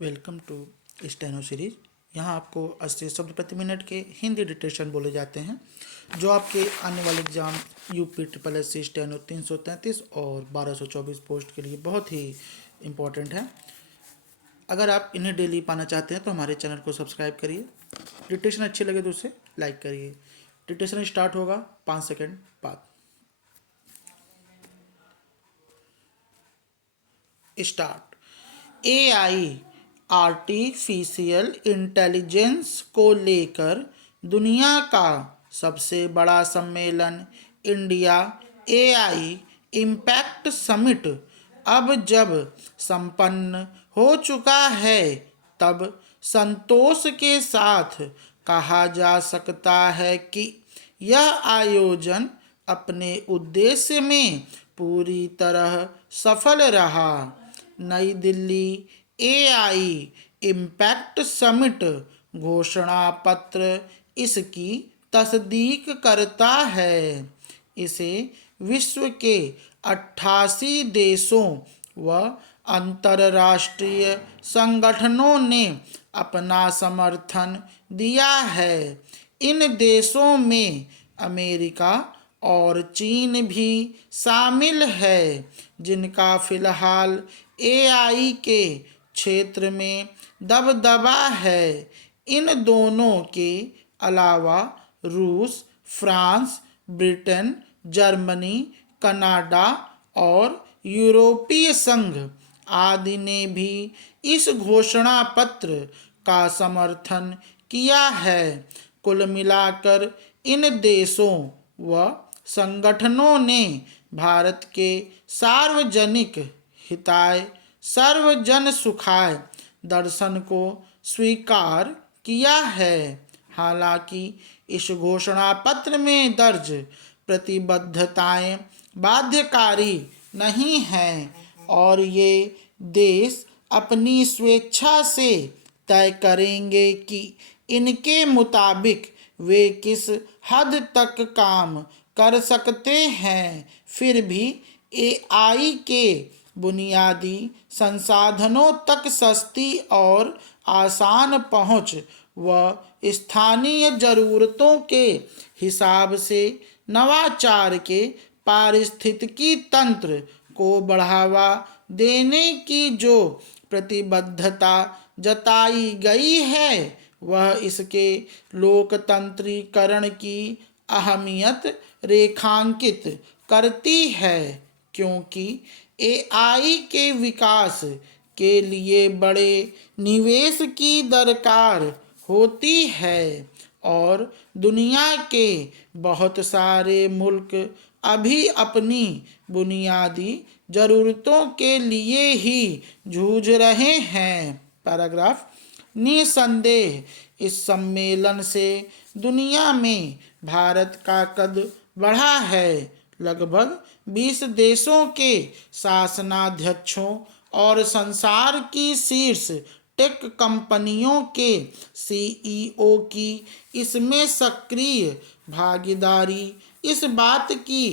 Welcome to steno series. यहाँ आपको 80 शब्द प्रति मिनट के हिंदी डिक्टेशन बोले जाते हैं जो आपके आने वाले exam UP triple S C steno 333 और 1224 पोस्ट के लिए बहुत ही इम्पोर्टेंट है। अगर आप इन्हें डेली पाना चाहते हैं तो हमारे चैनल को सब्सक्राइब करिए। डिक्टेशन अच्छी लगे तो उसे लाइक करिए। डिक्टेशन स्टार्ट होगा 5 सेकेंड बाद। स्टार्ट। एआई आर्टिफिशियल इंटेलिजेंस को लेकर दुनिया का सबसे बड़ा सम्मेलन इंडिया एआई इम्पैक्ट समिट अब जब संपन्न हो चुका है, तब संतोष के साथ कहा जा सकता है कि यह आयोजन अपने उद्देश्य में पूरी तरह सफल रहा। नई दिल्ली एआई इम्पैक्ट समिट घोषणा पत्र इसकी तस्दीक करता है। इसे विश्व के 88 देशों व अंतर्राष्ट्रीय संगठनों ने अपना समर्थन दिया है। इन देशों में अमेरिका और चीन भी शामिल है, जिनका फिलहाल एआई के क्षेत्र में दबदबा है। इन दोनों के अलावा रूस, फ्रांस, ब्रिटेन, जर्मनी, कनाडा और यूरोपीय संघ आदि ने भी इस घोषणा पत्र का समर्थन किया है। कुल मिलाकर इन देशों व संगठनों ने भारत के सार्वजनिक हिताय सर्वजन सुखाय दर्शन को स्वीकार किया है। हालांकि इस घोषणा पत्र में दर्ज प्रतिबद्धताएं बाध्यकारी नहीं हैं और ये देश अपनी स्वेच्छा से तय करेंगे कि इनके मुताबिक वे किस हद तक काम कर सकते हैं। फिर भी एआई के बुनियादी संसाधनों तक सस्ती और आसान पहुंच व स्थानीय ज़रूरतों के हिसाब से नवाचार के पारिस्थितिकी तंत्र को बढ़ावा देने की जो प्रतिबद्धता जताई गई है, वह इसके लोकतंत्रीकरण की अहमियत रेखांकित करती है, क्योंकि एआई के विकास के लिए बड़े निवेश की दरकार होती है और दुनिया के बहुत सारे मुल्क अभी अपनी बुनियादी ज़रूरतों के लिए ही जूझ रहे हैं। पैराग्राफ। निसंदेह इस सम्मेलन से दुनिया में भारत का कद बढ़ा है। लगभग 20 देशों के शासनाध्यक्षों और संसार की शीर्ष टेक कंपनियों के सीईओ की इसमें सक्रिय भागीदारी इस बात की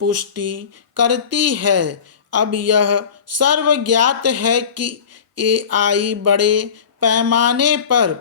पुष्टि करती है। अब यह सर्वज्ञात है कि एआई बड़े पैमाने पर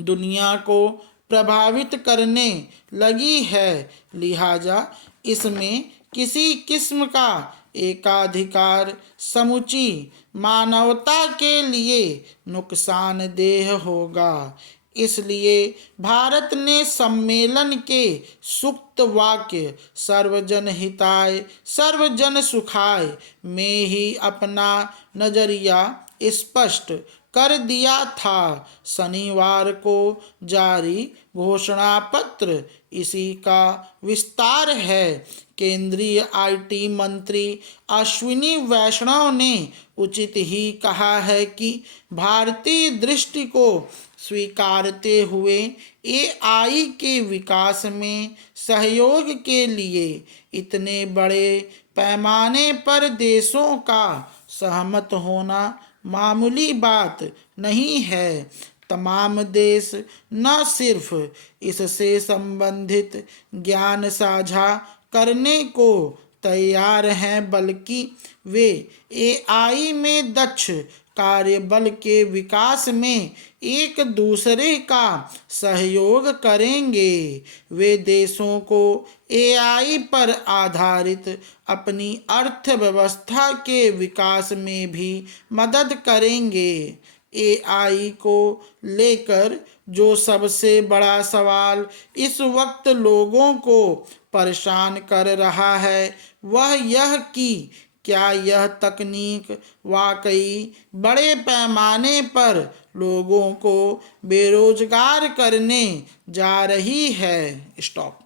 दुनिया को प्रभावित करने लगी है, लिहाजा इसमें किसी किस्म का एकाधिकार समूची मानवता के लिए नुकसानदेह होगा। इसलिए भारत ने सम्मेलन के सूक्त वाक्य सर्वजन हिताय सर्वजन सुखाय में ही अपना नजरिया स्पष्ट कर दिया था। शनिवार को जारी घोषणा पत्र इसी का विस्तार है। केंद्रीय आईटी मंत्री अश्विनी वैष्णव ने उचित ही कहा है कि भारतीय दृष्टि को स्वीकारते हुए एआई के विकास में सहयोग के लिए इतने बड़े पैमाने पर देशों का सहमत होना मामूली बात नहीं है। तमाम देश न सिर्फ इससे संबंधित ज्ञान साझा करने को तैयार हैं, बल्कि वे एआई में दक्ष कार्यबल के विकास में एक दूसरे का सहयोग करेंगे। वे देशों को एआई पर आधारित अपनी अर्थव्यवस्था के विकास में भी मदद करेंगे। एआई को लेकर जो सबसे बड़ा सवाल इस वक्त लोगों को परेशान कर रहा है वह यह कि क्या यह तकनीक वाकई बड़े पैमाने पर लोगों को बेरोजगार करने जा रही है। स्टॉप।